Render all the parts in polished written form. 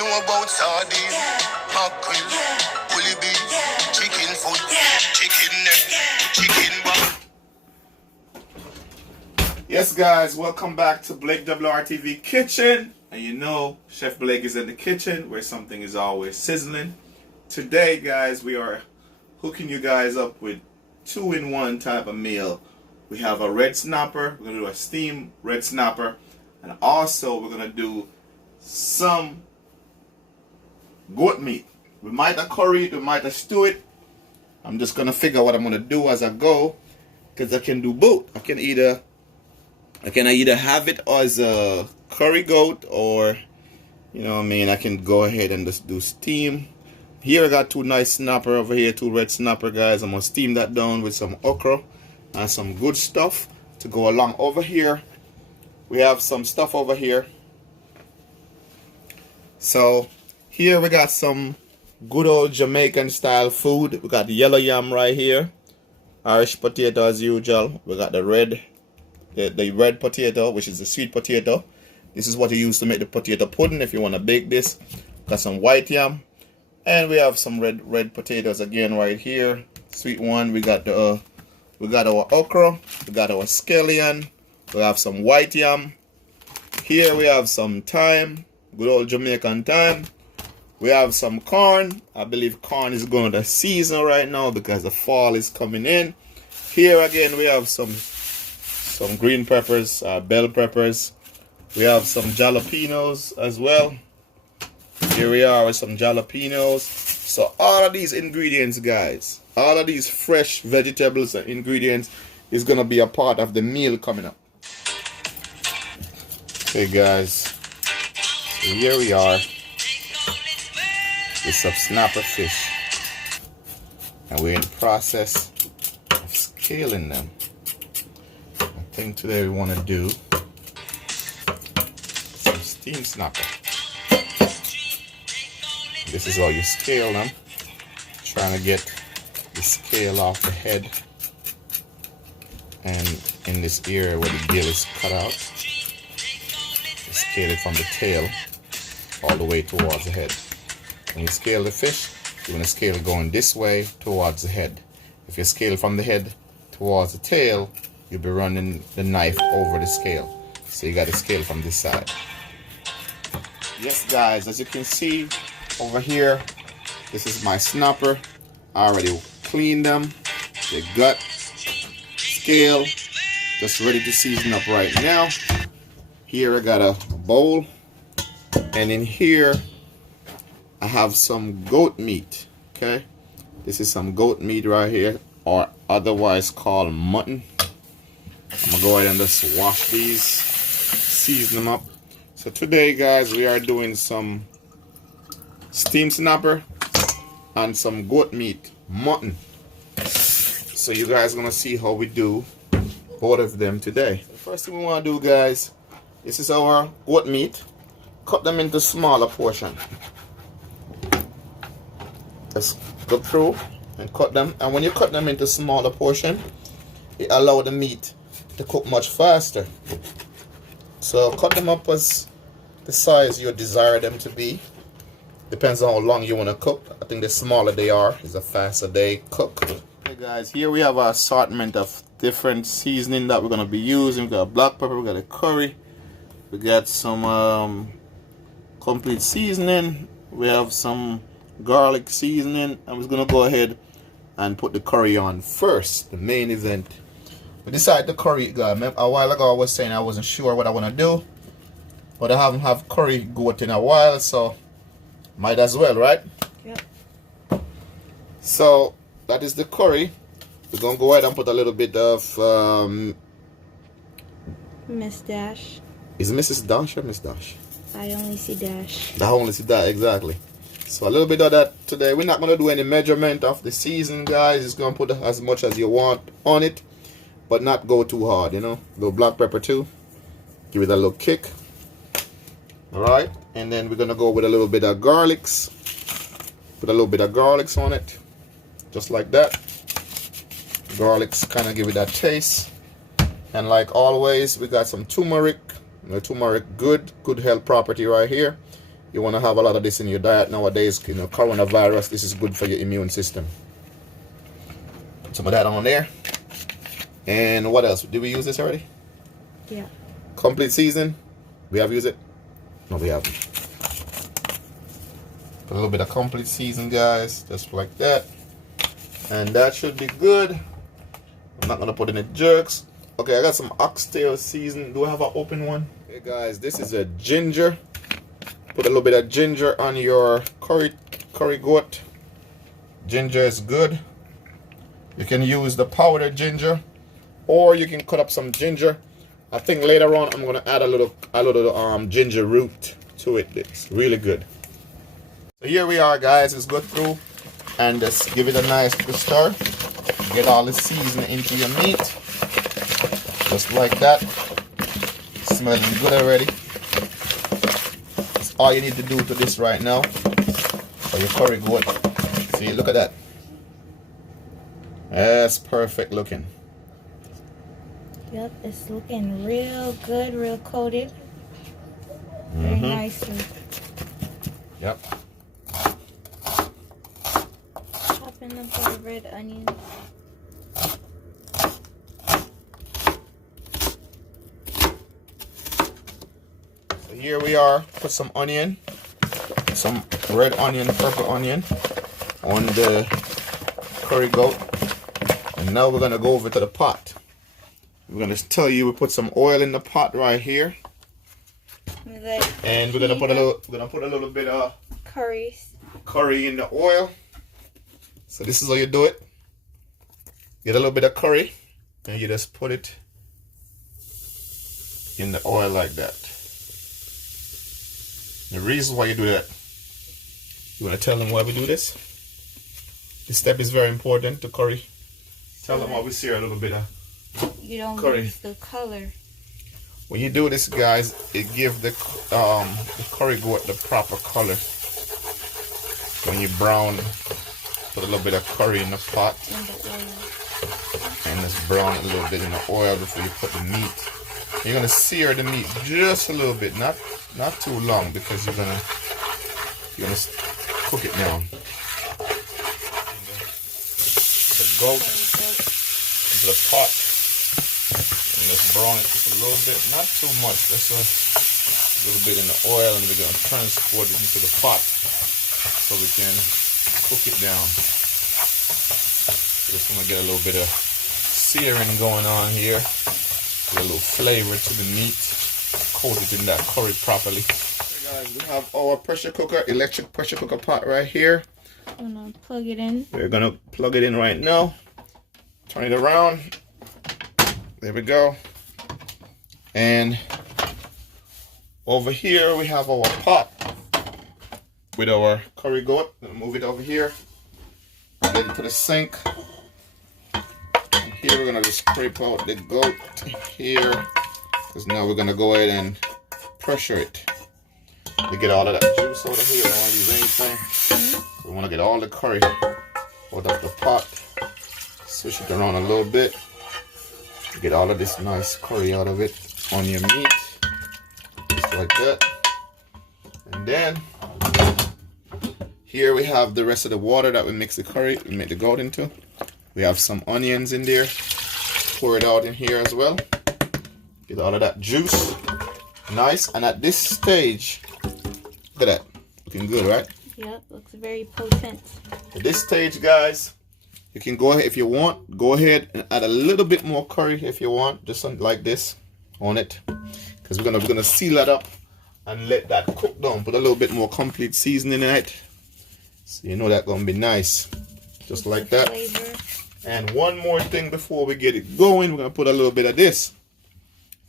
know about sardine, mackerel, bully beef, chicken foot, chicken neck, chicken back. Yes, guys, welcome back to BlakeWrTv Kitchen. And you know, Chef Blake is in the kitchen where something is always sizzling. Today, guys, we are hooking you guys up with 2-in-1 type of meal. We have a red snapper. We're going to do a steamed red snapper. And also, we're going to do some goat meat. We might have curry it, we might have stew it. I'm just going to figure what I'm going to do as I go. Because I can do both. I can either have it as a curry goat, or, you know what I mean, I can go ahead and just do steam. Here I got two nice snapper over here, two red snapper, guys. I'm going to steam that down with some okra and some good stuff to go along. Over here, we have some stuff over here. So, here we got some good old Jamaican style food. We got the yellow yam right here. Irish potato as usual. We got the red potato, which is the sweet potato. This is what you use to make the potato pudding if you want to bake this. Got some white yam, and we have some red potatoes again right here. Sweet one. We got our okra. We got our scallion. We have some white yam. Here we have some thyme, good old Jamaican thyme. We have some corn. I believe corn is going to season right now because the fall is coming in. Here again we have some green peppers, bell peppers. We have some jalapenos as well. Here we are with some jalapenos. So all of these ingredients, guys, all of these fresh vegetables and ingredients is going to be a part of the meal coming up. Okay, guys, so here we are with some snapper fish, and we're in the process of scaling them. I think today we want to do some steam snapper. This is how you scale them. Trying to get the scale off the head and in this area where the gill is cut out. You scale it from the tail all the way towards the head. When you scale the fish, you're going to scale it going this way towards the head. If you scale from the head towards the tail, you'll be running the knife over the scale. So you got to scale from this side. Yes, guys, as you can see over here, this is my snapper. I already cleaned them. The gut, scale, just ready to season up right now. Here I got a bowl, and in here I have some goat meat. Okay, this is some goat meat right here, or otherwise called mutton. I'm gonna go ahead and just wash these, season them up. So today, guys, we are doing some steam snapper and some goat meat, mutton. So you guys are gonna see how we do both of them today. The first thing we want to do, guys, this is our goat meat. Cut them into smaller portion. Just go through and cut them, and when you cut them into smaller portion, it allows the meat to cook much faster. So cut them up as the size you desire them to be. Depends on how long you want to cook. I think the smaller they are is the faster they cook. Okay, guys, here we have our assortment of different seasoning that we're going to be using. We got black pepper, we got a curry, we got some complete seasoning, we have some garlic seasoning, and we're going to go ahead and put the curry on first, the main event. We decided the curry, a while ago I was saying I wasn't sure what I want to do, but I haven't had curry goat in a while, so might as well, right? Yep. So that is the curry. We're going to go ahead and put a little bit of Miss Dash. Is it Mrs. Dash or Miss Dash? I only see Dash. I only see that, exactly. So a little bit of that today. We're not going to do any measurement of the season, guys. It's going to put as much as you want on it, but not go too hard, you know. A little black pepper too. Give it a little kick. Alright. And then we're going to go with a little bit of garlics. Put a little bit of garlics on it. Just like that. Garlics kind of give it that taste. And like always, we got some turmeric. The turmeric, good health property right here. You want to have a lot of this in your diet nowadays. You know, coronavirus, this is good for your immune system. Put some of that on there. And what else? Did we use this already? Yeah. Complete season. We have used it? No, we haven't. Put a little bit of complete season, guys. Just like that. And that should be good. I'm not going to put any jerks. Okay, I got some oxtail season. Do I have an open one? Okay, guys, this is a ginger. Put a little bit of ginger on your curry goat. Ginger is good. You can use the powdered ginger, or you can cut up some ginger. I think later on I'm gonna add a little ginger root to it. It's really good. So here we are, guys. Let's go through and just give it a nice good stir. Get all the seasoning into your meat, just like that. Smelling good already. That's all you need to do to this right now for your curry goat. See, look at that. That's perfect looking. Yep, it's looking real good, real coated. Very nicely. Yep. Pop in the butter red onions. So here we are. Put some onion, some red onion, purple onion on the curry goat. And now we're gonna go over to the pot. We're gonna tell you we put some oil in the pot right here, and we're gonna put a little bit of curry in the oil. So this is how you do it. Get a little bit of curry, and you just put it in the oil like that. The reason why you do that, you wanna tell them why we do this? This step is very important to curry. Tell them why we sear a little bit of you don't curry. lose the color. When you do this, guys, it gives the curry goat the proper color. When you brown, put a little bit of curry in the pot and just brown it a little bit in the oil before you put the meat. You're gonna sear the meat just a little bit, not too long, because you're gonna cook it down. The goat into the pot. And let's brown it just a little bit, not too much, just a little bit in the oil, and we're going to transport it into the pot so we can cook it down. So just want to get a little bit of searing going on here, get a little flavor to the meat, coat it in that curry properly. Okay, guys, we have our pressure cooker, electric pressure cooker pot right here. I'm gonna plug it in. We're going to plug it in right now. Turn it around. There we go. And over here we have our pot with our curry goat. I'm gonna move it over here. Get it to the sink. And here we're gonna just scrape out the goat here, because now we're gonna go ahead and pressure it to get all of that juice out of here. I don't want to leave anything. We want to get all the curry out of the pot. Switch it around a little bit. Get all of this nice curry out of it on your meat, just like that. And then here we have the rest of the water that we mix the curry, we make the goat into. We have some onions in there. Pour it out in here as well. Get all of that juice. Nice. And at this stage, look at that. Looking good, right? Yep, looks very potent. At this stage, guys, you can go ahead, if you want, go ahead and add a little bit more curry if you want, just something like this on it, because we're gonna seal that up and let that cook down. Put a little bit more complete seasoning in it, so you know that's gonna be nice, just like that. Flavor. And one more thing before we get it going, we're gonna put a little bit of this.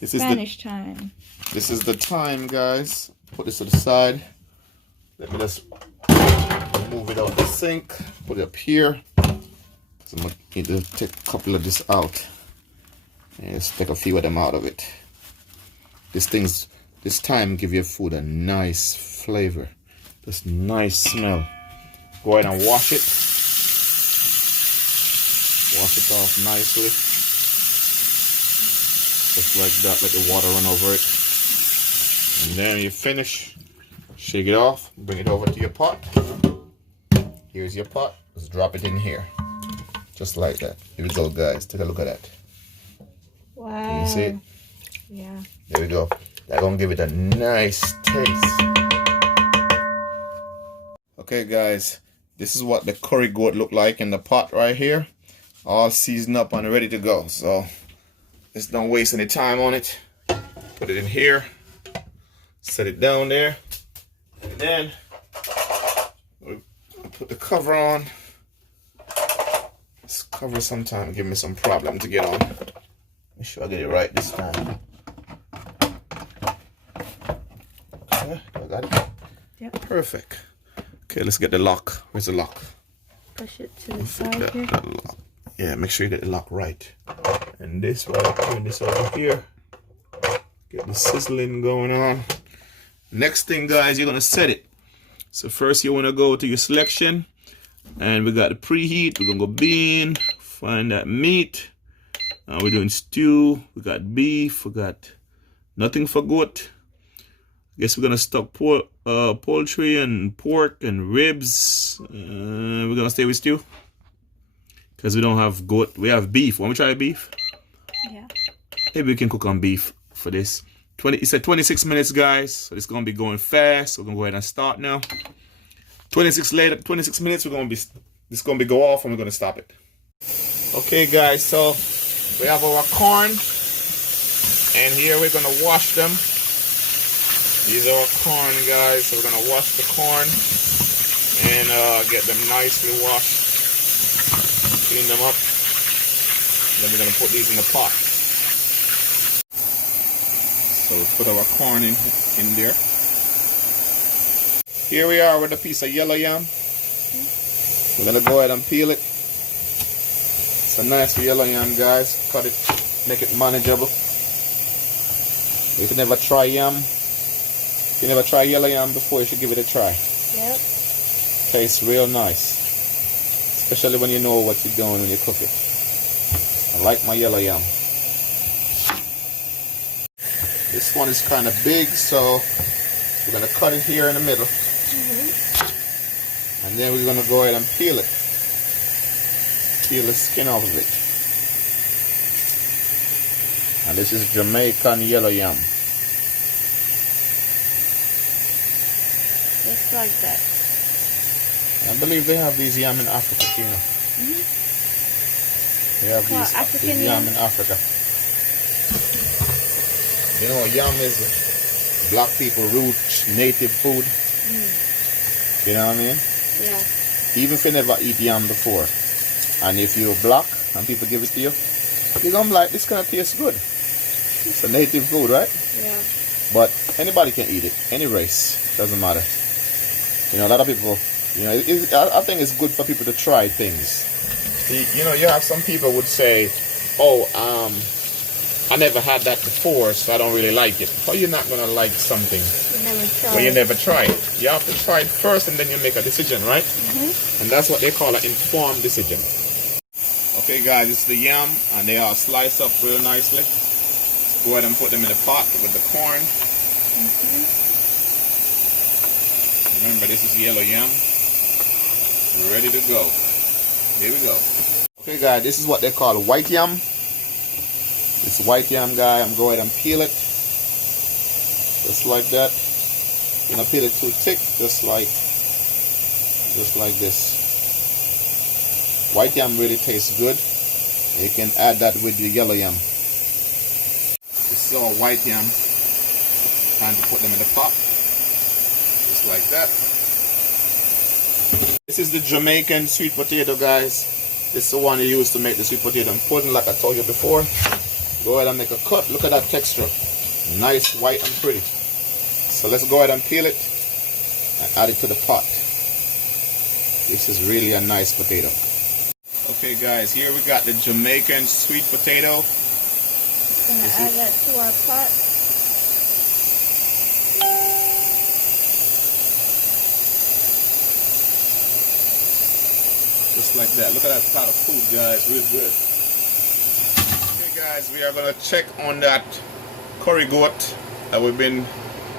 This is Spanish time. This is the time, guys. Put this to the side. Let me just move it out the sink. Put it up here. So I'm gonna need to take a couple of this out. And just take a few of them out of it. This time give your food a nice flavor. This nice smell. Go ahead and wash it. Wash it off nicely. Just like that, let the water run over it. And then you finish. Shake it off, bring it over to your pot. Here's your pot. Let's drop it in here. Just like that. Here we go, guys. Take a look at that. Wow. Can you see it? Yeah. There we go. That's gonna give it a nice taste. Okay, guys. This is what the curry goat look like in the pot right here. All seasoned up and ready to go. So let's don't waste any time on it. Put it in here. Set it down there. And then we'll put the cover on. This cover sometime give me some problem to get on. Make sure I get it right this time. Okay, I got it. Yep. Perfect. Okay, let's get the lock. Where's the lock? Push it to the side here. That lock. Yeah, make sure you get the lock right. And this right, turn this over here. Get the sizzling going on. Next thing, guys, you're gonna set it. So first you wanna go to your selection. And we got the preheat. We're gonna go bean, find that meat. We're doing stew. We got beef. We got nothing for goat. Guess we're gonna stock poultry and pork and ribs. We're gonna stay with stew because we don't have goat. We have beef. Want me try beef? Yeah. Maybe we can cook on beef for this. It said 26 minutes, guys. So it's gonna be going fast. So we're gonna go ahead and start now. 26 minutes. This is gonna be go off and we're gonna stop it. Okay, guys. So we have our corn, and here we're gonna wash them. These are our corn, guys. So we're gonna wash the corn and get them nicely washed, clean them up. Then we're gonna put these in the pot. So we put our corn in there. Here we are with a piece of yellow yam. We're gonna go ahead and peel it. It's a nice yellow yam, guys. Cut it, make it manageable. If you never try yam, if you never tried yellow yam before, you should give it a try. Yep. Tastes real nice. Especially when you know what you're doing when you cook it. I like my yellow yam. This one is kind of big, so we're going to cut it here in the middle. And then we're going to go ahead and peel it. Peel the skin off of it. And this is Jamaican yellow yam. Just like that. I believe they have these yam in Africa, you know. They have these yam in Africa. You know, yam is black people root native food. You know what I mean? Yeah. Even if you never eat yam before, and if you're black and people give it to you, you're gonna be like, this kind of tastes good. It's a native food, right? Yeah. But anybody can eat it, any race, doesn't matter. You know, a lot of people, you know, I think it's good for people to try things. You know, you have some people would say, oh, I never had that before, so I don't really like it. How you're not gonna like something when you never try it? You have to try it first and then you make a decision, right? And that's what they call an informed decision. Okay, guys, it's the yam, and they are sliced up real nicely. Let's go ahead and put them in the pot with the corn. Remember, this is yellow yam. Ready to go. Here we go. Okay, guys, this is what they call white yam. This white yam, guy, I'm going to peel it. Just like that. You're going to peel it too thick, just like this. White yam really tastes good. You can add that with the yellow yam. This is all white yam. Time to put them in the pot. Just like that. This is the Jamaican sweet potato, guys. This is the one you use to make the sweet potato pudding, like I told you before. Go ahead and make a cut. Look at that texture. Nice, white and pretty. So let's go ahead and peel it and add it to the pot. This is really a nice potato. Okay, guys, here we got the Jamaican sweet potato. Gonna add that to our pot. Just like that. Look at that pot of food, guys. Real good. Okay, guys, we are gonna check on that curry goat that we've been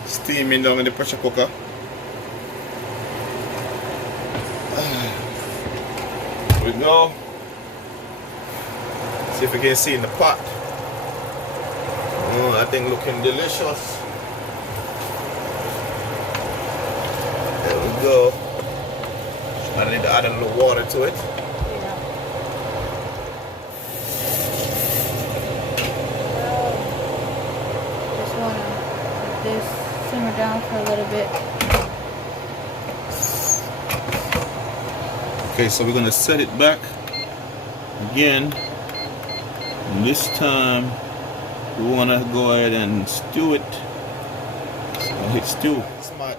steaming down in the pressure cooker. There we go. See if you can see in the pot. Oh, that thing looking delicious. There we go. I need to add a little water to it. Just want to let this simmer down for a little bit. Okay, so we're gonna set it back again. And this time we wanna go ahead and stew it. So hit stew.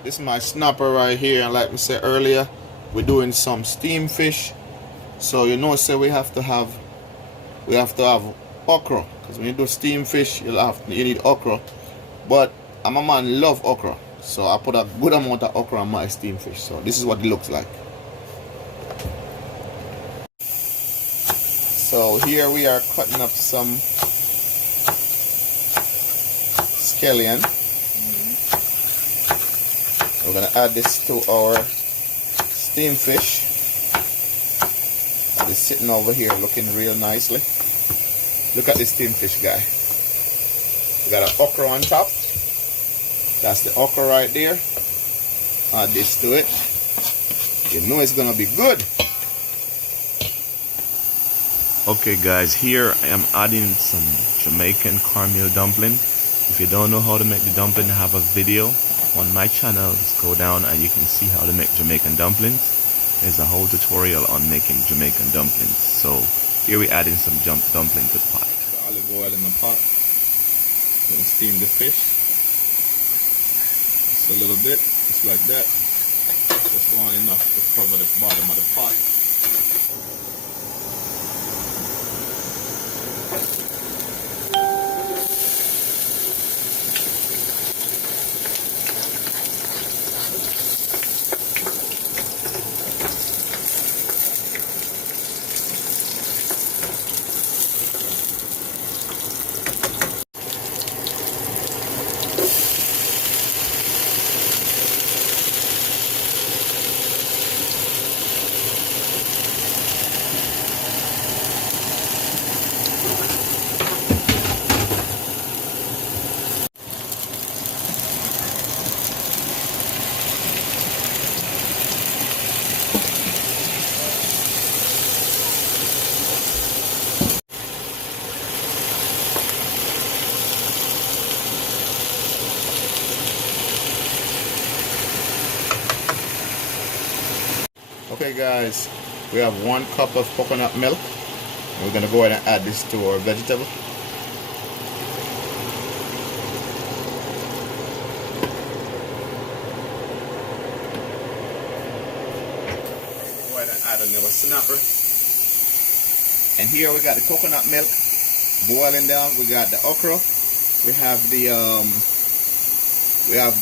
This is my snapper right here, and like we said earlier, we're doing some steamed fish. So you know, say we have to have okra, because when you do steamed fish, you need okra. But I'm a man love okra, so I put a good amount of okra on my steamed fish. So this is what it looks like. So here we are cutting up some scallion. We're going to add this to our steamed fish. It's sitting over here looking real nicely. Look at this steamed fish, guy. We got an okra on top. That's the okra right there. Add this to it. You know it's going to be good. Okay guys, here I am adding some Jamaican cornmeal dumpling. If you don't know how to make the dumpling, I have a video on my channel. Just go down and you can see how to make Jamaican dumplings. There's a whole tutorial on making Jamaican dumplings. So here we're adding some dumpling to the pot. The olive oil in the pot. Gonna steam the fish. Just a little bit, just like that. Just long enough to cover the bottom of the pot. Okay guys, we have 1 cup of coconut milk. We're going to go ahead and add this to our vegetable. Go ahead and add another snapper. And here we got the coconut milk boiling down. We got the okra. We have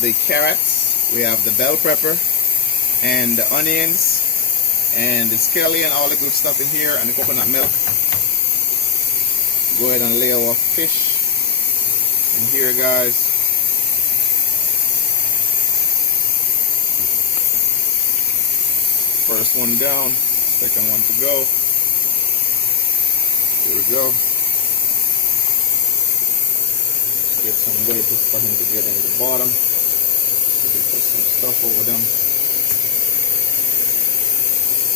the carrots. We have the bell pepper and the onions. And the scallion, all the good stuff in here, and the coconut milk. Go ahead and lay our fish in here, guys. First one down, second one to go. Here we go. Get some weight for him to get in the bottom. We can put some stuff over them.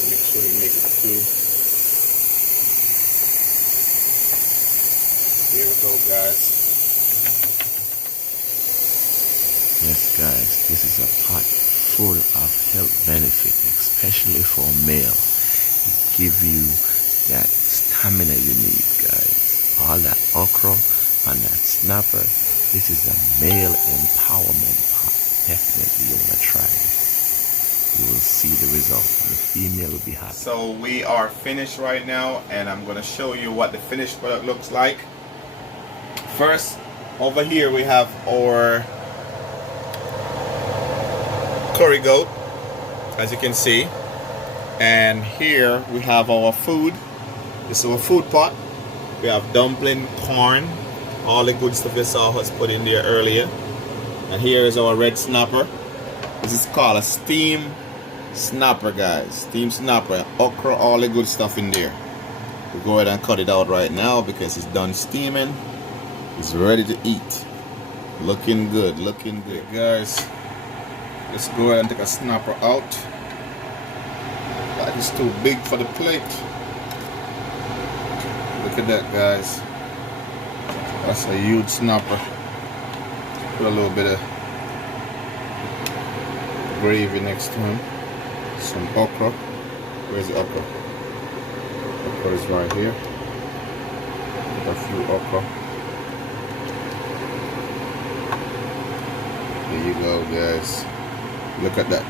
Make sure you make it through. Here we go, guys. Yes, guys, this is a pot full of health benefits, especially for male. It gives you that stamina you need, guys. All that okra and that snapper. This is a male empowerment pot. Definitely you want to try this. You will see the result, and the female will be happy. So we are finished right now, and I'm going to show you what the finished product looks like. First, over here we have our curry goat, as you can see, and here we have our food. This is our food pot. We have dumpling, corn, all the good stuff you saw us put in there earlier. And here is our red snapper. This is called a steam snapper, guys. Steam snapper, okra, all the good stuff in there. We'll go ahead and cut it out right now because it's done steaming. It's ready to eat. Looking good, looking good, guys. Let's go ahead and take a snapper out. That is too big for the plate. Look at that, guys. That's a huge snapper. Put a little bit of gravy next to him. Some okra. Where's the okra? Okra is right here. Put a few okra. There you go, guys. Look at that.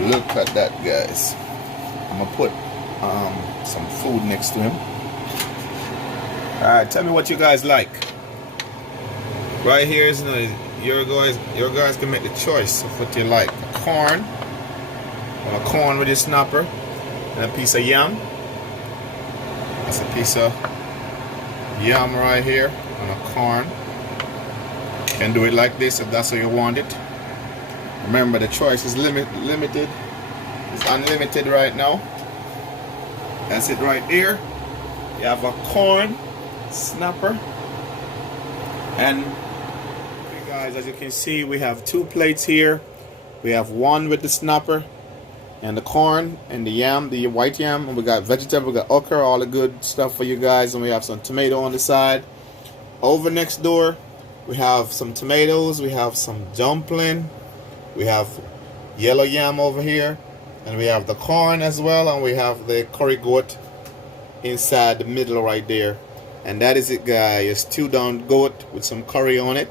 Look at that, guys. I'm gonna put some food next to him. Alright, tell me what you guys like. Right here is, your guys can make the choice of what you like. Corn. Or a corn with your snapper. And a piece of yam. That's a piece of yam right here. And a corn. You can do it like this if that's how you want it. Remember, the choice is limited. It's unlimited right now. That's it right there. You have a corn snapper. And guys, as you can see, we have two plates here. We have one with the snapper and the corn and the yam, the white yam, and we got vegetable, we got okra, all the good stuff for you guys, and we have some tomato on the side. Over next door, we have some tomatoes, we have some dumpling, we have yellow yam over here, and we have the corn as well, and we have the curry goat inside the middle right there. And that is it, guys. Your stewed down goat with some curry on it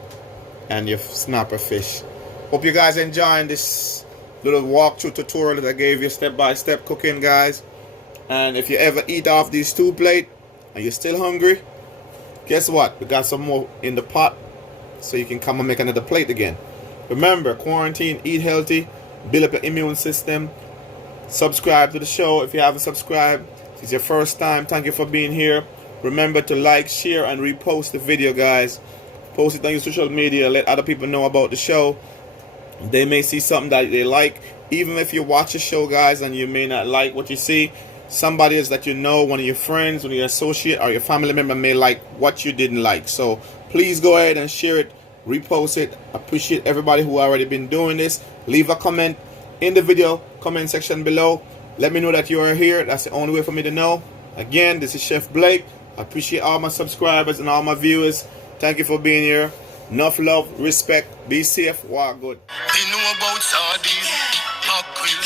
and your snapper fish. Hope you guys enjoying this little walkthrough tutorial that I gave you, step-by-step cooking, guys. And if you ever eat off these two plates and you're still hungry, guess what? We got some more in the pot, so you can come and make another plate again. Remember, quarantine, eat healthy, build up your immune system. Subscribe to the show if you haven't subscribed. If it's your first time, thank you for being here. Remember to like, share, and repost the video, guys. Post it on your social media. Let other people know about the show. They may see something that they like. Even if you watch a show, guys, and you may not like what you see, somebody else that you know, one of your friends, one of your associate, or your family member may like what you didn't like. So please go ahead and share it, repost it. Appreciate everybody who already been doing this. Leave a comment in the video comment section below. Let me know that you are here. That's the only way for me to know. Again, this is Chef Blake. I appreciate all my subscribers and all my viewers. Thank you for being here. Enough love, respect, be safe, walk good. They know about sardine, mackerel,